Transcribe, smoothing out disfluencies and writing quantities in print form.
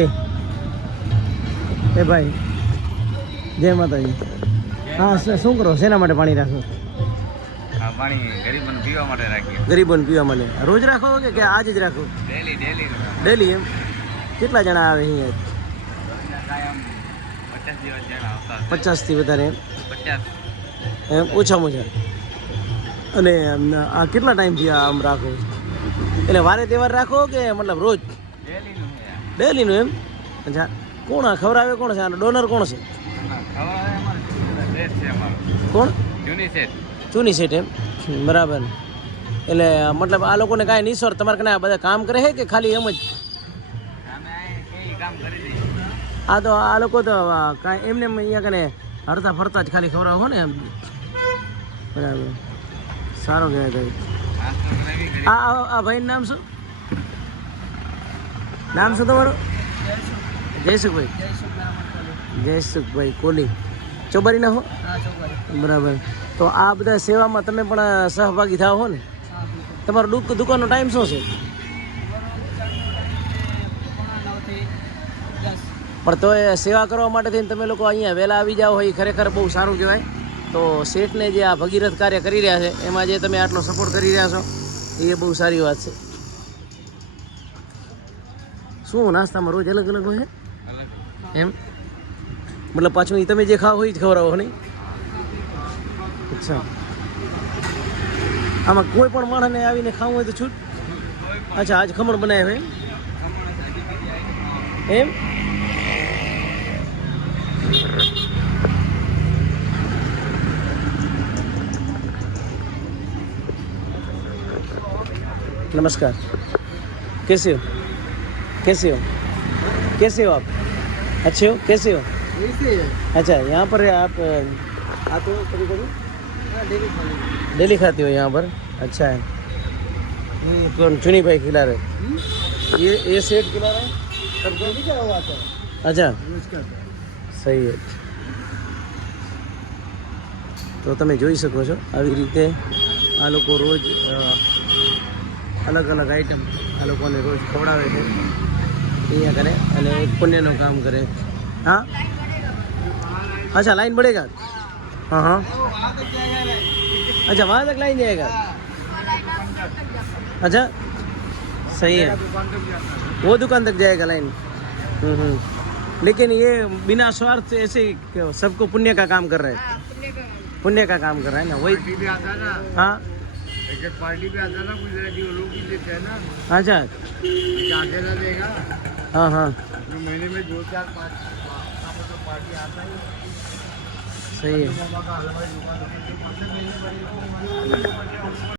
એ ભાઈ જય માતાજી. હા શું કરો, શેના માટે પાણી રાખો? પાણી ગરીબોને પીવા માટે રાખીએ. ગરીબોને પીવા માટે રોજ રાખો કે આજ જ રાખો? ડેલી એમ. કેટલા જણા આવે અહીંયા? 50 થી વધારે એમ? 50 એમ ઓછામાં ઓછા. અને આ કેટલા ટાઈમથી આમ રાખો? એટલે વારે તહેવાર રાખો કે મતલબ રોજ? ડેલીનું એમ. અચ્છા, કોણ ખવડાવે? કોણ છે આનો ડોનર? કોણ છે? કોણ? ચૂની સેટ એમ. બરાબર. એટલે મતલબ આ લોકોને કાંઈ નિસ્વાર્થ તમારે કને બધા કામ કરે છે કે ખાલી એમ જ? આ તો આ લોકો તો કાંઈ એમને અહીંયા કને હરતા ફરતા જ ખાલી ખવડાવો ને એમ. બરાબર, સારું કહેવાય ભાઈ. આ ભાઈનું નામ શું? નામ શું તમારું? જયસુખભાઈ. જયસુખભાઈ કોલી. ચોબારી ના હો? બરાબર. તો આ બધા સેવામાં તમે પણ સહભાગી થાવ હો ને? તમારો દુકાનનો ટાઈમ શું છે? પણ તો એ સેવા કરવા માટે થઈને તમે લોકો અહીંયા વહેલા આવી જાઓ હોય, ખરેખર બહુ સારું કહેવાય. તો શેઠને જે આ ભગીરથ કાર્ય કરી રહ્યા છે એમાં જે તમે આટલો સપોર્ટ કરી રહ્યા છો એ બહુ સારી વાત છે. શું નાસ્તામાં રોજ અલગ અલગ હોય એમ? મતલબ પાછું એ તમે જે ખાવ હોય જ ખવડાવો નહીં? અચ્છા, આમાં કોઈ પણ માણસને આવીને ખાવું હોય તો છૂટ? અચ્છા, આજ ખમણ બનાવ્યા હોય એમ? नमस्कार, कैसे हो? कैसे हो? कैसे हो आप? अच्छे हो? कैसे हो? अच्छा, यहाँ पर आप आते हो कभी कभी? डेली खाते हो यहाँ पर? अच्छा है. कौन? चुनी भाई खिला रहे? ये सेठ खिला रहे हैं? क्या हुआ था? अच्छा, सही है. તો તમે જોઈ શકો છો આવી રીતે આ લોકો રોજ અલગ અલગ આઈટમ આ લોકોને રોજ ખવડાવે છે અહીંયા કરે અને એક પુણ્યનું કામ કરે. हाँ, अच्छा लाइन बढ़ेगा? हाँ हाँ, अच्छा वहाँ तक लाइन जाएगा? अच्छा, सही है. वो दुकान तक जाएगा लाइन. लेकिन ये बिना स्वार्थ ऐसे सबको पुण्य का काम कर रहे हैं. पुण्य का काम कर रहा है ना, वही भी आता है ना. हाँ, एक पार्टी भी आता है ना, कुछ लोग भी देते हैं ना. अच्छा, जाके ना देगा. हाँ हाँ, महीने में 2-4-5 पार्टी आता है. सही है.